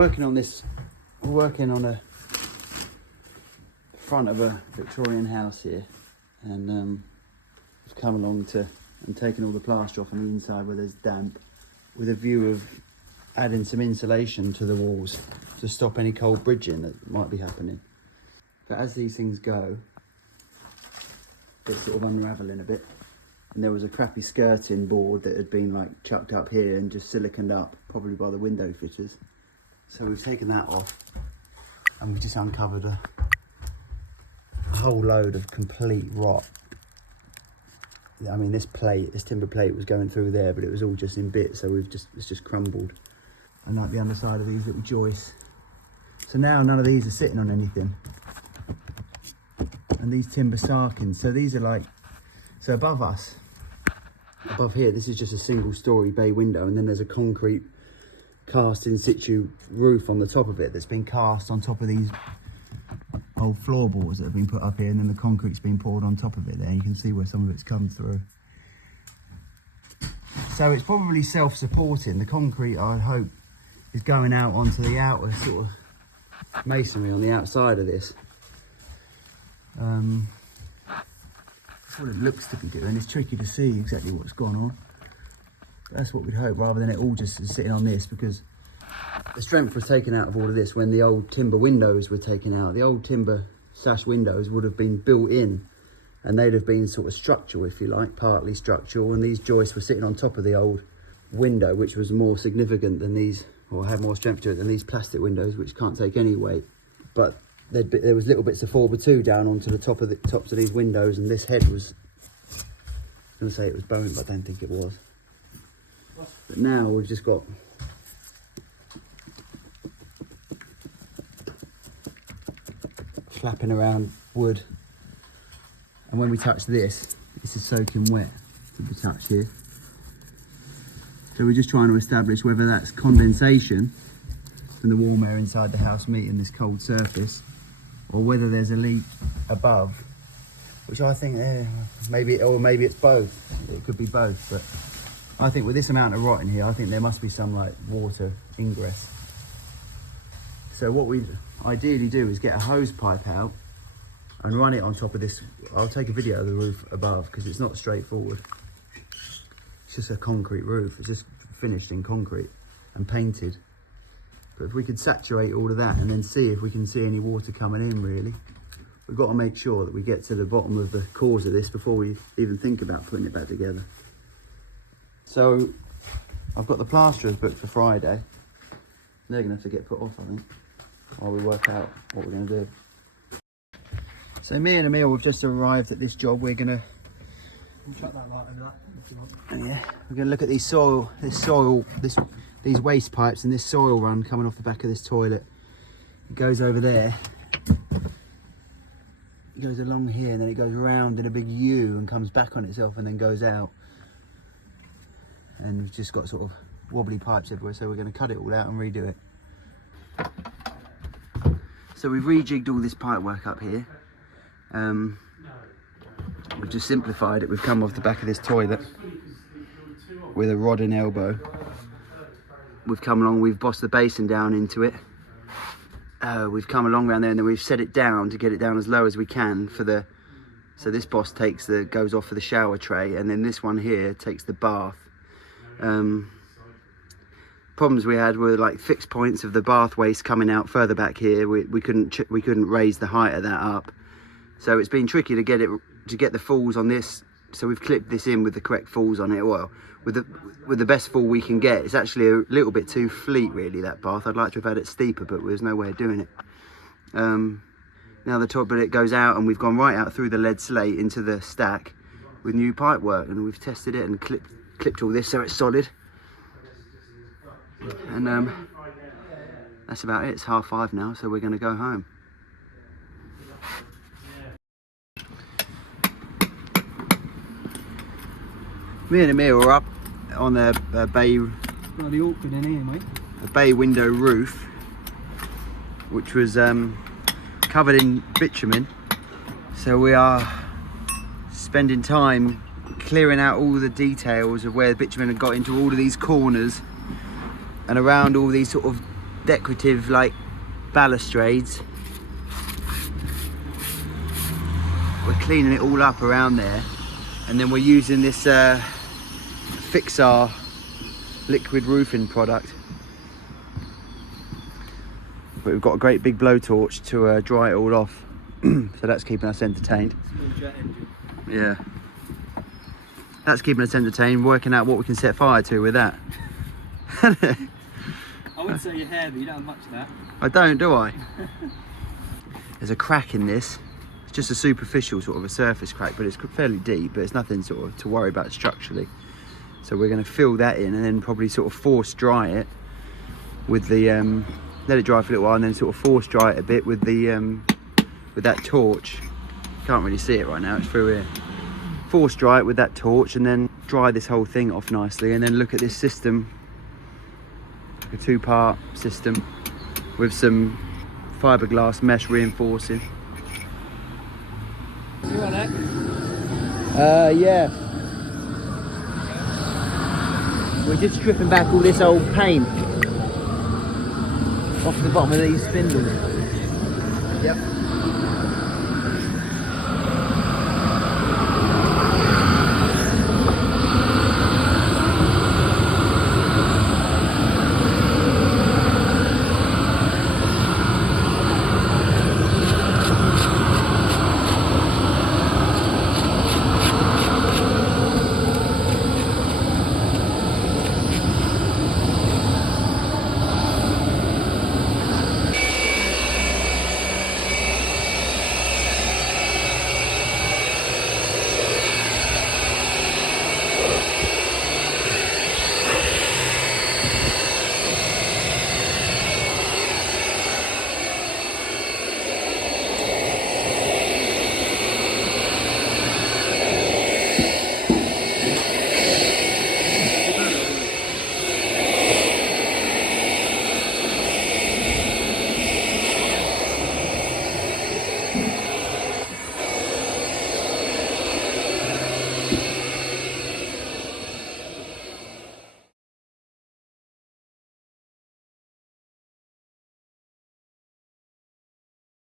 Working on this, we're working on a front of a Victorian house here, and we've come along to and taken all the plaster off on the inside where there's damp, with a view of adding some insulation to the walls to stop any cold bridging that might be happening. But as these things go, it's sort of unraveling a bit. And there was a crappy skirting board that had been like chucked up here and just siliconed up, probably by the window fitters. So we've taken that off and we've just uncovered a whole load of complete rot. I mean, this timber plate was going through there, but it was all just in bits, so it's just crumbled. And like the underside of these little joists. So now none of these are sitting on anything. And these timber sarkins, so these are like, so above us, above here, this is just a single story bay window, and then there's a concrete cast in situ roof on the top of it that's been cast on top of these old floorboards that have been put up here, and then the concrete's been poured on top of it there. You can see where some of it's come through. So it's probably self-supporting. The concrete, I hope, is going out onto the outer sort of masonry on the outside of this. That's what it looks to be doing. It's tricky to see exactly what's gone on. That's what we'd hope, rather than it all just sitting on this, because the strength was taken out of all of this when the old timber windows were taken out. The old timber sash windows would have been built in, and they'd have been sort of structural, if you like, partly structural, and these joists were sitting on top of the old window, which was more significant than these, or had more strength to it than these plastic windows, which can't take any weight. But there was little bits of 4x2 down onto the tops of these windows, and this head was, I was going to say it was bone, but I don't think it was. But now we've just got flapping around wood, and when we touch this is soaking wet to be touched here. So we're just trying to establish whether that's condensation from the warm air inside the house meeting this cold surface, or whether there's a leak above, which I think maybe it's both. It could be both, but I think with this amount of rot in here, I think there must be some like water ingress. So what we ideally do is get a hose pipe out and run it on top of this. I'll take a video of the roof above because it's not straightforward. It's just a concrete roof. It's just finished in concrete and painted. But if we could saturate all of that and then see if we can see any water coming in, really. We've got to make sure that we get to the bottom of the cause of this before we even think about putting it back together. So I've got the plasterers booked for Friday. They're going to have to get put off, I think, while we work out what we're going to do. So me and Emil, we've just arrived at this job. We're going to... We'll chuck that light over that if you want. Yeah, we're going to look at these waste pipes and this soil run coming off the back of this toilet. It goes over there. It goes along here, and then it goes round in a big U and comes back on itself and then goes out. And we've just got sort of wobbly pipes everywhere, so we're going to cut it all out and redo it. So we've rejigged all this pipe work up here. We've just simplified it. We've come off the back of this toilet with a rod and elbow. We've come along, we've bossed the basin down into it. We've come along around there, and then we've set it down to get it down as low as we can for the... So this boss goes off for the shower tray, and then this one here takes the bath. Problems we had were like fixed points of the bath waste coming out further back here. We couldn't raise the height of that up, so it's been tricky to get the falls on this. So we've clipped this in with the correct falls on it. Well, with the best fall we can get. It's actually a little bit too fleet, really, that bath. I'd like to have had it steeper, but there's no way of doing it. Now the top bit, it goes out, and we've gone right out through the lead slate into the stack with new pipe work, and we've tested it and clipped all this so it's solid. And that's about it. It's 5:30 now, so we're going to go home. Me and Emil are up on a bay. Bloody awkward in here, mate. A bay window roof, which was covered in bitumen. So we are spending time clearing out all the details of where the bitumen had got into all of these corners and around all these sort of decorative like balustrades. We're cleaning it all up around there, and then we're using this Fixar liquid roofing product. But we've got a great big blowtorch to dry it all off. So that's keeping us entertained. Small jet engine. Yeah. That's keeping us entertained, working out what we can set fire to with that. I wouldn't say your hair, but you don't have much of that. I don't, do I? There's a crack in this. It's just a superficial sort of a surface crack, but it's fairly deep, but it's nothing sort of to worry about structurally. So we're going to fill that in and then probably sort of force dry it with the, let it dry for a little while and then sort of force dry it a bit with the, with that torch. Can't really see it right now, it's through here. Force dry it with that torch and then dry this whole thing off nicely, and then look at this system, a 2-part system with some fiberglass mesh reinforcing. You want it? Yeah. We're just stripping back all this old paint off the bottom of these spindles. Yep.